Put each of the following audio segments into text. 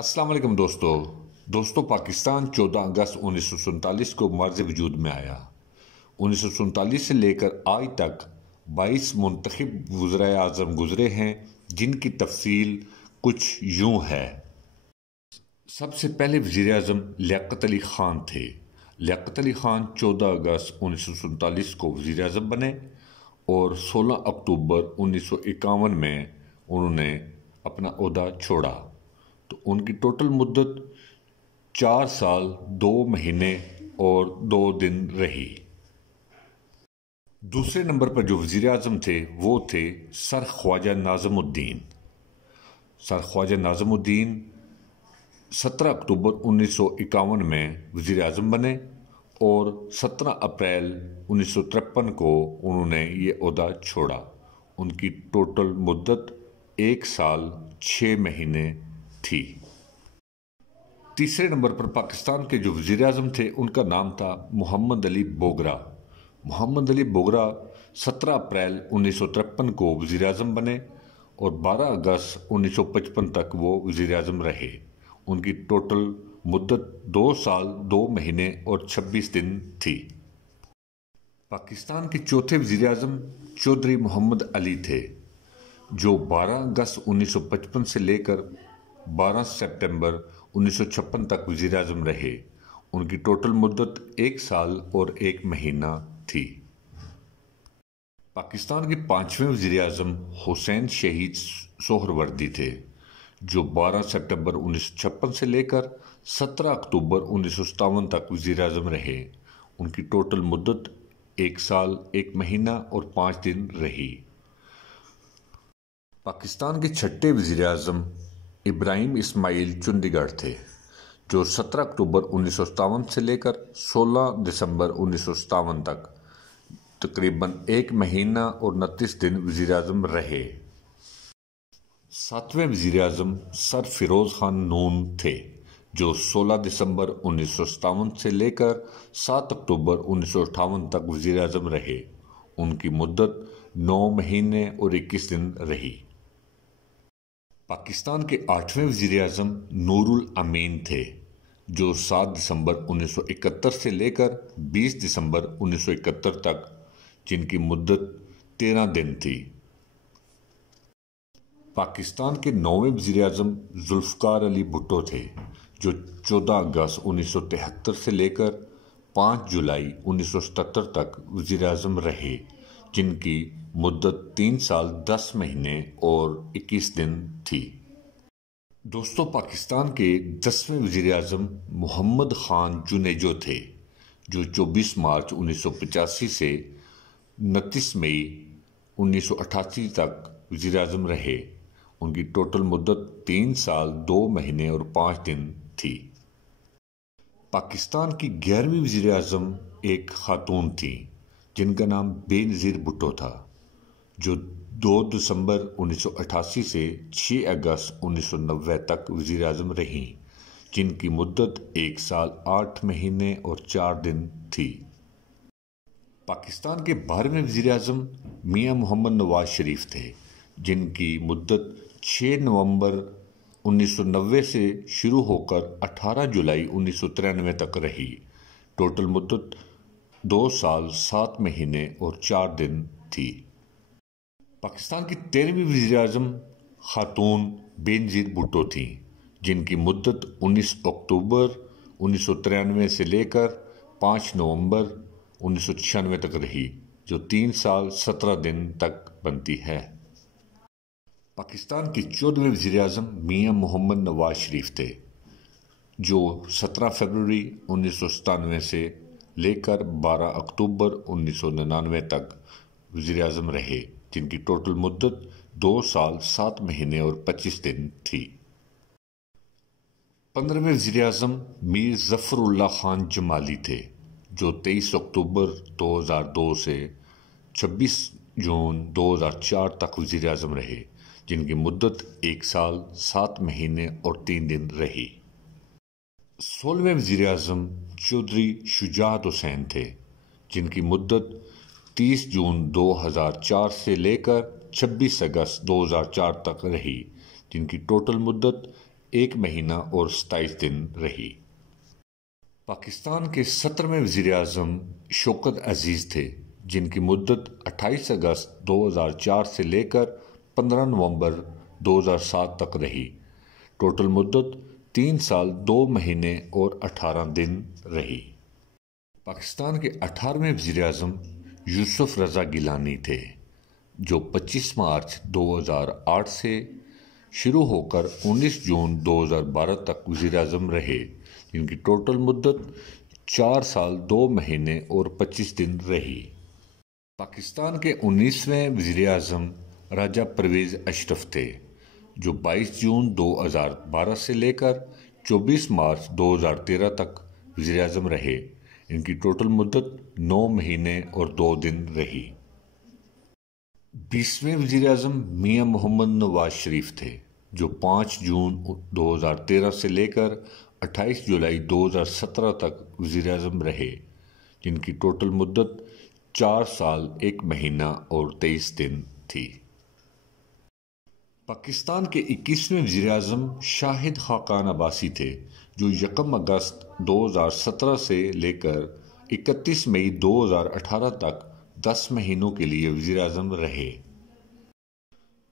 السلام علیکم دوستو پاکستان 14 اگست 1947 کو مرز وجود میں آیا۔ 1947 سے لے کر آج تک 22 منتخب وزرائے اعظم گزرے ہیں، جن کی تفصیل کچھ یوں ہے۔ سب سے پہلے وزیر اعظم لیاقت علی خان تھے۔ لیاقت علی خان 14 اگست 1947 کو وزیر اعظم بنے اور 16 اکتوبر 1951 میں انہوں نے اپنا عہدہ چھوڑا، تو ان کی ٹوٹل مدت 4 سال 2 مہینے اور 2 دن رہی۔ دوسرے نمبر پر جو وزیر اعظم تھے وہ تھے سر خواجہ ناظم الدین۔ سر خواجہ ناظم الدین 17 اکتوبر 1951 میں وزیر اعظم بنے اور 17 اپریل 1953 کو انہوں نے یہ عہدہ چھوڑا۔ ان کی ٹوٹل مدت 1 سال 6 مہینے تھی۔ تیسرے نمبر پر پاکستان کے جو وزیر اعظم تھے ان کا نام تھا محمد علی بوگرا۔ محمد علی بوگرا 17 اپریل 1953 کو وزیر اعظم بنے اور 12 اگست 1955 تک وہ وزیر اعظم رہے۔ ان کی ٹوٹل مدت 2 سال 2 مہینے اور 26 دن تھی۔ پاکستان کے چوتھے وزیر اعظم چودھری محمد علی تھے، جو 12 اگست 1955 سے لے کر 12 سپٹمبر 1956 تک وزیر اعظم رہے۔ ان کی ٹوٹل مدت 1 سال اور 1 مہینہ تھی۔ پاکستان کے 5ویں وزیر اعظم حسین شہید سہروردی تھے، جو 12 سپٹمبر 1956 سے لے کر 17 اکتوبر 1957 تک وزیر اعظم رہے۔ ان کی ٹوٹل مدت 1 سال 1 مہینہ اور 5 دن رہی۔ پاکستان کے 6ٹھے وزیر اعظم ابراہیم اسماعیل چنڈی گڑھ تھے، جو 17 اکتوبر 1957 سے لے کر 16 دسمبر 1957 تک تقریباً 1 مہینہ اور 29 دن وزیر اعظم رہے۔ 7ویں وزیر اعظم سر فیروز خان نون تھے، جو 16 دسمبر 1957 سے لے کر 7 اکتوبر 1958 تک وزیر اعظم رہے۔ ان کی مدت 9 مہینے اور 21 دن رہی۔ پاکستان کے 8ویں وزیر اعظم نور الامین تھے، جو 7 دسمبر 1971 سے لے کر 20 دسمبر 1971 تک، جن کی مدت 13 دن تھی۔ پاکستان کے 9ویں وزیر اعظم ذوالفقار علی بھٹو تھے، جو 14 اگست 1973 سے لے کر 5 جولائی 1977 تک وزیر اعظم رہے، جن کی مدت 3 سال 10 مہینے اور 21 دن تھی۔ دوستو پاکستان کے 10ویں وزیر اعظم محمد خان جونیجو تھے، جو 24 مارچ 1985 سے 29 مئی 1988 تک وزیر اعظم رہے۔ ان کی ٹوٹل مدت 3 سال 2 مہینے اور 5 دن تھی۔ پاکستان کی 11ویں وزیر اعظم ایک خاتون تھیں، جن کا نام بے نظیر بھٹو تھا، جو 2 دسمبر 1988 سے 6 اگست 1990 تک وزیر اعظم رہیں، جن کی مدت 1 سال 8 مہینے اور 4 دن تھی۔ پاکستان کے 12ویں وزیر اعظم میاں محمد نواز شریف تھے، جن کی مدت 6 نومبر 1990 سے شروع ہو کر 18 جولائی 1993 تک رہی۔ ٹوٹل مدت 2 سال 7 مہینے اور 4 دن تھی۔ پاکستان کی 13ویں وزیر اعظم خاتون بے نظیر بھٹو تھیں، جن کی مدت 19 اکتوبر 1993 سے لے کر 5 نومبر 1996 تک رہی، جو 3 سال 17 دن تک بنتی ہے۔ پاکستان کے 14ویں وزیر اعظم میاں محمد نواز شریف تھے، جو 17 فروری 1997 سے لے کر 12 اکتوبر 1999 تک وزیر اعظم رہے، جن کی ٹوٹل مدت 2 سال 7 مہینے اور 25 دن تھی۔ 15ویں وزیر اعظم میر ظفر اللہ خان جمالی تھے، جو 23 اکتوبر 2002 سے 26 جون 2004 تک وزیر اعظم رہے، جن کی مدت 1 سال 7 مہینے اور 3 دن رہی۔ 16ویں وزیر اعظم چودھری شجاعت حسین تھے، جن کی مدت 30 جون 2004 سے لے کر 26 اگست 2004 تک رہی، جن کی ٹوٹل مدت 1 مہینہ اور 27 دن رہی۔ پاکستان کے 17ویں وزیر اعظم شوکت عزیز تھے، جن کی مدت 28 اگست 2004 سے لے کر 15 نومبر 2007 تک رہی۔ ٹوٹل مدت 3 سال 2 مہینے اور 18 دن رہی۔ پاکستان کے 18ویں وزیر اعظم یوسف رضا گیلانی تھے، جو 25 مارچ 2008 سے شروع ہو کر 19 جون 2012 تک وزیر اعظم رہے، جن کی ٹوٹل مدت 4 سال 2 مہینے اور 25 دن رہی۔ پاکستان کے 19ویں وزیر اعظم راجہ پرویز اشرف تھے، جو 22 جون 2012 سے لے کر 24 مارچ 2013 تک وزیر اعظم رہے۔ ان کی ٹوٹل مدت 9 مہینے اور 2 دن رہی۔ 20ویں وزیر اعظم میاں محمد نواز شریف تھے، جو 5 جون 2013 سے لے کر 28 جولائی 2017 تک وزیر اعظم رہے، جن کی ٹوٹل مدت 4 سال 1 مہینہ اور 23 دن تھی۔ پاکستان کے 21ویں وزیر اعظم شاہد خاقان عباسی تھے، جو 1 اگست 2017 سے لے کر 31 مئی 2018 تک 10 مہینوں کے لیے وزیر اعظم رہے۔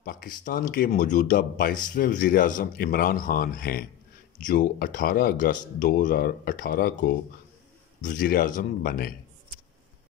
پاکستان کے موجودہ 22ویں وزیر اعظم عمران خان ہیں، جو 18 اگست 2018 کو وزیر اعظم بنے۔